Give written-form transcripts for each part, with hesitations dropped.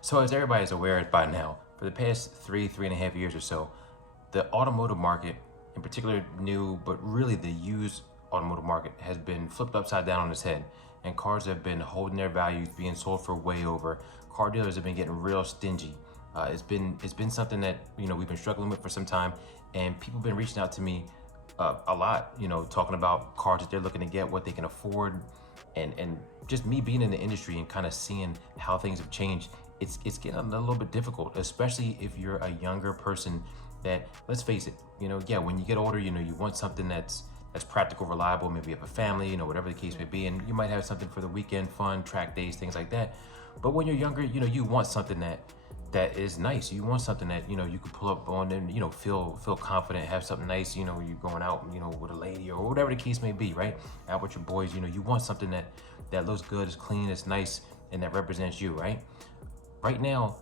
So as everybody's aware by now, for the past 3.5 years or so, the automotive market, in particular new, but really the used automotive market, has been flipped upside down on its head. And cars have been holding their values, being sold for way over. Car dealers have been getting real stingy. It's been something that we've been struggling with for some time, and people have been reaching out to me a lot, talking about cars that they're looking to get, what they can afford, and just me being in the industry and kind of seeing how things have changed. It's getting a little bit difficult, especially if you're a younger person. That, let's face it, yeah, when you get older, you want something that's practical, reliable. Maybe you have a family, whatever the case may be, and you might have something for the weekend, fun, track days, things like that. But when you're younger, you want something that is nice. You want something that you can pull up on and feel confident, have something nice. You're going out, with a lady or whatever the case may be, right? Out with your boys. You want something that looks good, is clean, is nice, and that represents you, right? Right now,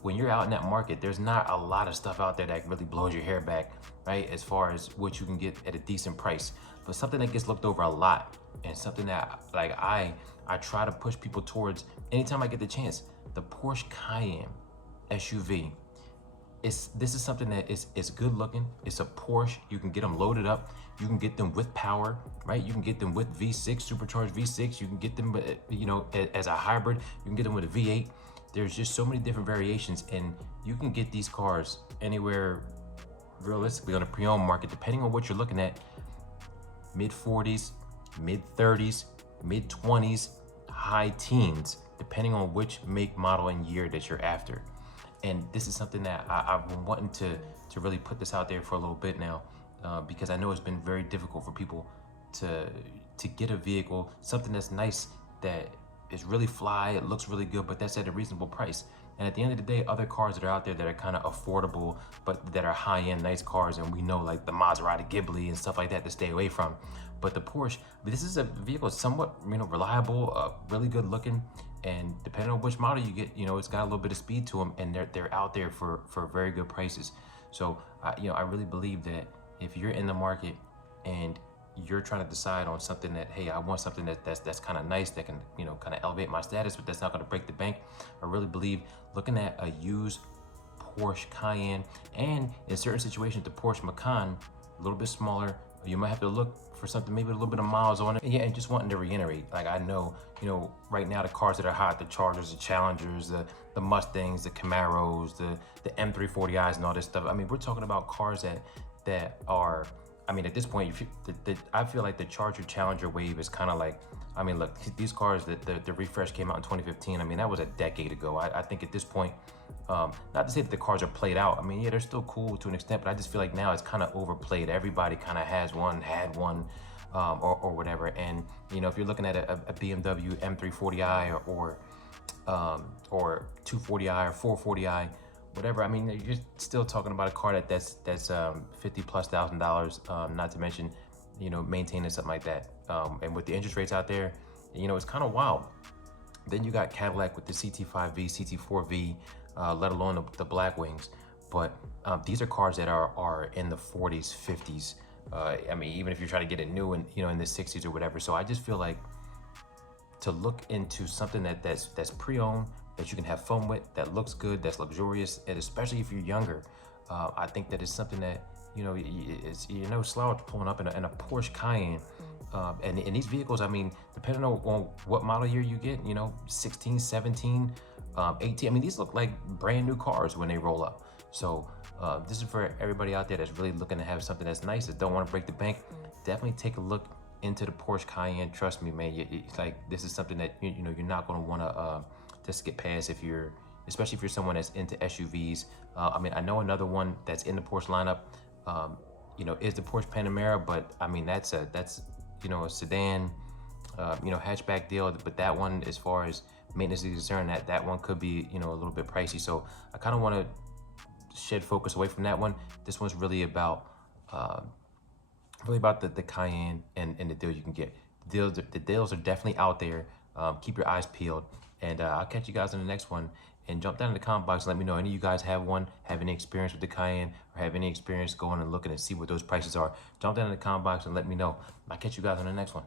when you're out in that market, there's not a lot of stuff out there that really blows your hair back, right? As far as what you can get at a decent price. But something that gets looked over a lot, and something that I try to push people towards anytime I get the chance, the Porsche Cayenne SUV. This is something that is good looking. It's a Porsche. You can get them loaded up. You can get them with power, right? You can get them with V6, supercharged V6. You can get them, as a hybrid. You can get them with a V8. There's just so many different variations, and you can get these cars anywhere realistically on the pre-owned market, depending on what you're looking at, mid 40s, mid 30s, mid 20s, high teens, depending on which make, model, and year that you're after. And this is something that I've been wanting to really put this out there for a little bit now, because I know it's been very difficult for people to get a vehicle, something that's nice, that is really fly, it looks really good, but that's at a reasonable price. And at the end of the day, other cars that are out there that are kind of affordable, but that are high-end, nice cars, and we know like the Maserati Ghibli and stuff like that to stay away from. But the Porsche, this is a vehicle somewhat reliable, really good looking, and depending on which model you get, it's got a little bit of speed to them, and they're out there for very good prices. So I really believe that if you're in the market and you're trying to decide on something that, hey, I want something that's kind of nice, that can kind of elevate my status, but that's not going to break the bank, I really believe looking at a used Porsche Cayenne, and in certain situations the Porsche Macan, a little bit smaller, you might have to look for something maybe a little bit of miles on it. And yeah, and just wanting to reiterate, like, I know right now the cars that are hot, the Chargers, the Challengers, the Mustangs, the Camaros, the M340is and all this stuff. I mean, we're talking about cars that are, I mean, at this point, I feel like the Charger Challenger wave is kind of like, I mean, look, these cars, the refresh came out in 2015. I mean, that was a decade ago. I think at this point, not to say that the cars are played out. I mean, yeah, they're still cool to an extent, but I just feel like now it's kind of overplayed. Everybody kind of had one, or whatever. And, if you're looking at a BMW M340i or 240i or 440i, whatever, I mean, you're still talking about a car that's $50,000+, not to mention, maintaining something like that. And with the interest rates out there, it's kind of wild. Then you got Cadillac with the CT5V, CT4V, let alone the Black Wings. But these are cars that are in the 40s, 50s. I mean, even if you're trying to get it new and in the 60s or whatever. So I just feel like to look into something that's pre-owned, that you can have fun with, that looks good, that's luxurious, and especially if you're younger, I think that is something that slouch pulling up in a Porsche Cayenne, and these vehicles, I mean, depending on what model year you get, 16, 17, 18. I mean, these look like brand new cars when they roll up. So this is for everybody out there that's really looking to have something that's nice, that don't want to break the bank. Definitely take a look into the Porsche Cayenne. Trust me, man. It's like, this is something that you're not going to want to just skip past, especially if you're someone that's into SUVs. I mean, I know another one that's in the Porsche lineup, is the Porsche Panamera, but I mean, that's a sedan, hatchback deal. But that one, as far as maintenance is concerned, that one could be, a little bit pricey. So I kind of want to shed focus away from that one. This one's really about, the Cayenne and the deal you can get. The deals are definitely out there. Keep your eyes peeled, and I'll catch you guys in the next one. And jump down in the comment box and let me know, any of you guys have any experience with the Cayenne, or have any experience going and looking and see what those prices are. Jump down in the comment box and let me know. I'll catch you guys in the next one.